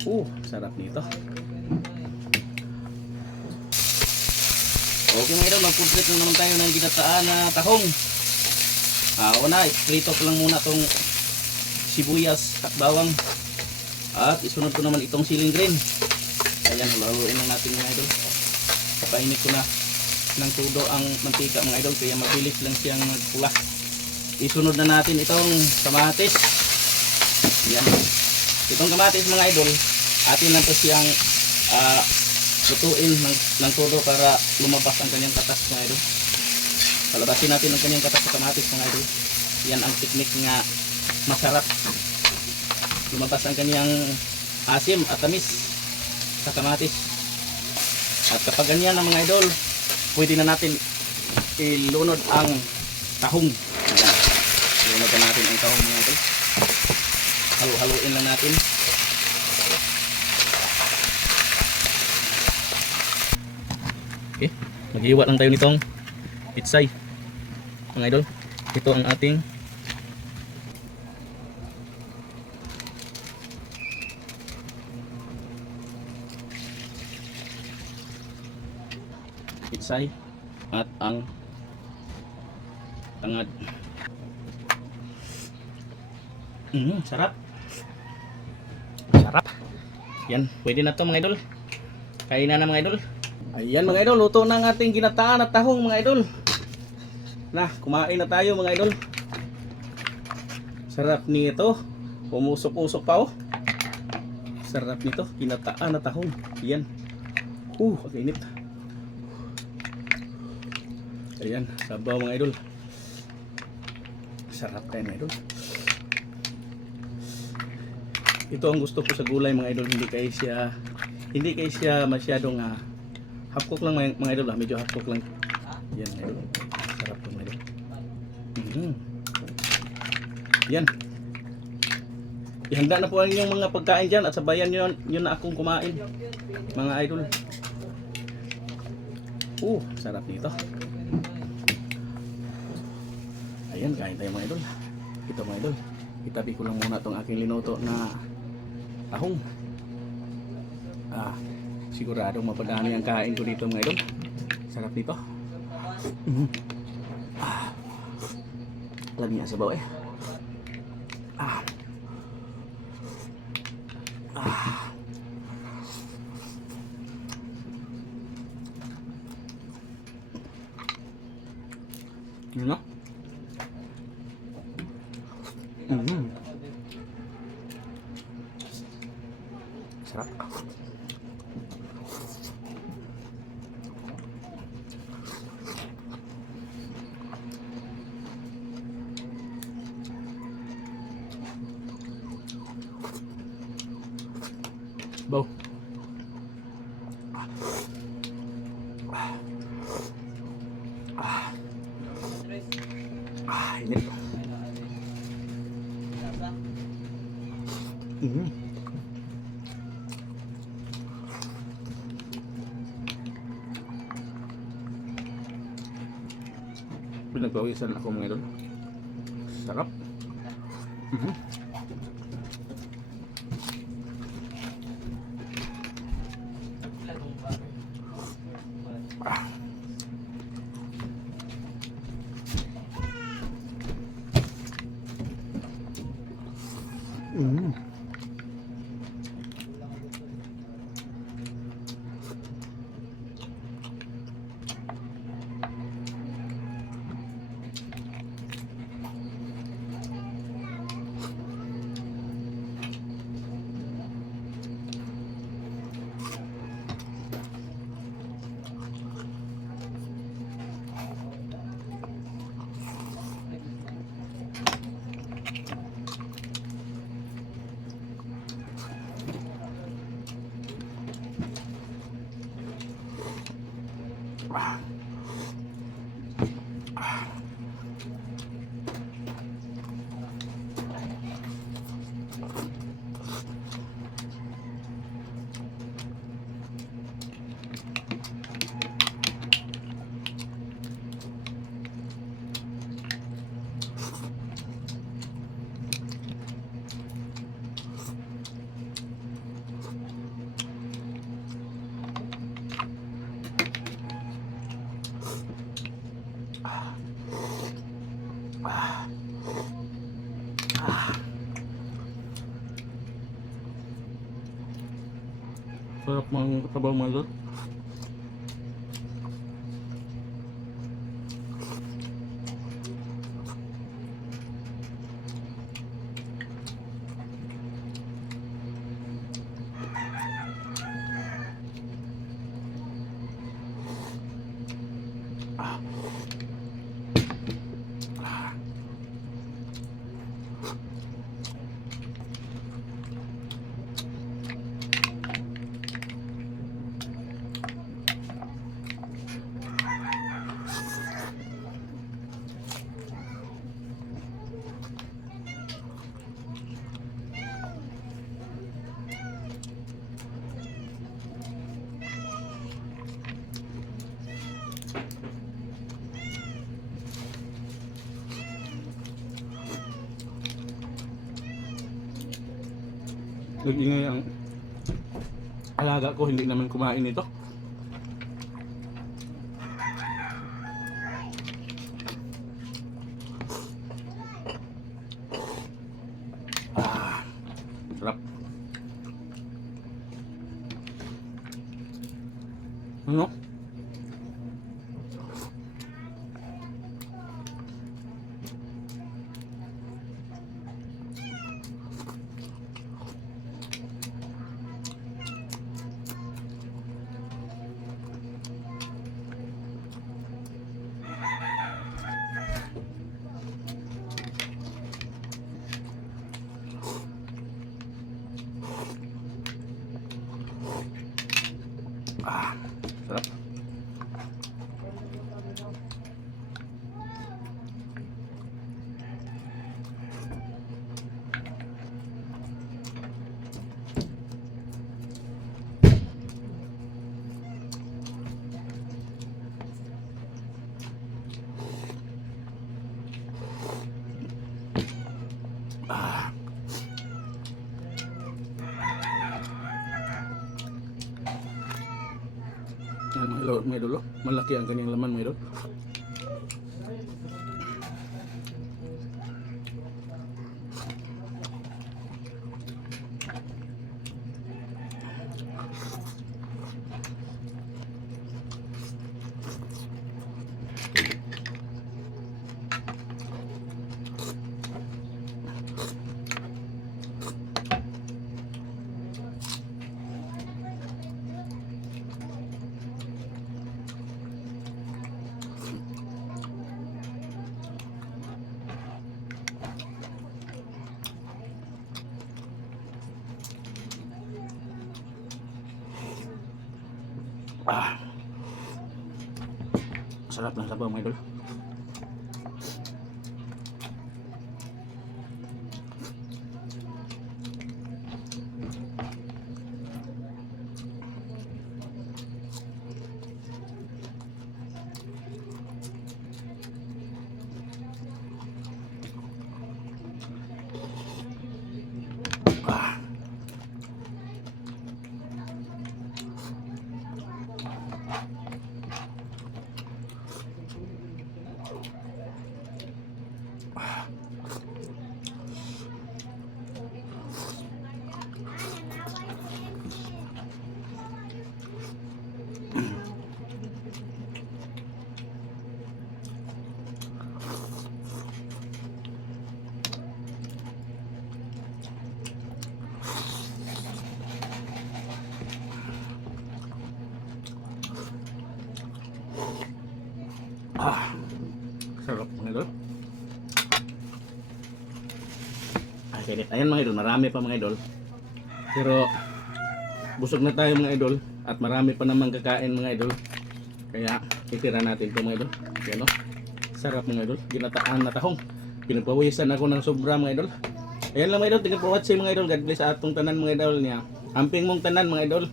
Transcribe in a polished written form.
Sarap nito. Okay mga idol, mag-complete na naman tayo ng ginataan na tahong. Una, iprito ko lang muna itong sibuyas at bawang. At isunod ko naman itong siling green. Ayan, haluin lang natin mga idol. Kapainit ko na ng todo ang mantika mga idol, kaya mabilis lang siyang magpula. Isunod na natin itong kamatis. Ayan. Itong kamatis mga idol, atin lang to siyang lutuin ng todo para lumabas ang kanyang katas mga idol. Palabasin natin ang kanyang katas sa kamatis mga idol. Yan ang teknik nga masarap. Lumabas ang kanyang asim at tamis sa kamatis. At kapag ganyan ang mga idol, pwede na natin ilunod ang tahong. Ayan. Ilunod na natin ang tahong mga idol. Halu-haluin lang natin. Okay, mag-iwa lang tayo nitong pitsay mga idol. Ito ang ating pitsay at ang tangad. Sarap. Sarap. Yan, pwede na to mga idol. Kainan na mga idol. Ayan mga idol, luto na ang ating ginataan at tahong mga idol. Na, kumain na tayo mga idol. Sarap nito. Pumusok-usok pa oh. Sarap nito, ginataan at tahong. Ayan. Ang init. Ayan, sabaw mga idol. Sarap tayo mga idol. Ito ang gusto ko sa gulay mga idol, hindi kayo siya masyadong half cook lang mga idol, medyo half cook lang. Yan mga idol. Sarap to mga idol. Yan. Ihanda na po ang inyong mga pagkain dyan at sabayan nyo na akong kumain mga idol. Sarap nito. Ayan, kain tayo mga idol. Ito mga idol, itabi ko lang muna itong aking linuto na tahong. Siguradong mapadami ang kain ko dito mga idol. Sarap nito. Lagi nga sabaw eh. Yun na. Sarap. Bau. Init. Pinagpawisan ako mga idol. Sarap. Sarap mga kasabaw mga idol. Nag-ingay ang alaga ko, hindi naman kumain ito. Sarap. Ano? Sarap. Yan mga idol, oh. Malaki ang kanyang laman mga idol. Sarap ng sabaw mga idol. Sarap mga idol. Sige, ayan mga idol, marami pa mga idol. Pero busog na tayo mga idol at marami pa namang kakain mga idol. Kaya itira natin ito mga idol. Yan o. Sarap mga idol. Ginataan na tahong. Pinagpawisan ako ng sobra mga idol. Ayan lang mga idol. Tingnan po watching mga idol. God bless sa atong tanan mga idol niya. Amping mong tanan mga idol.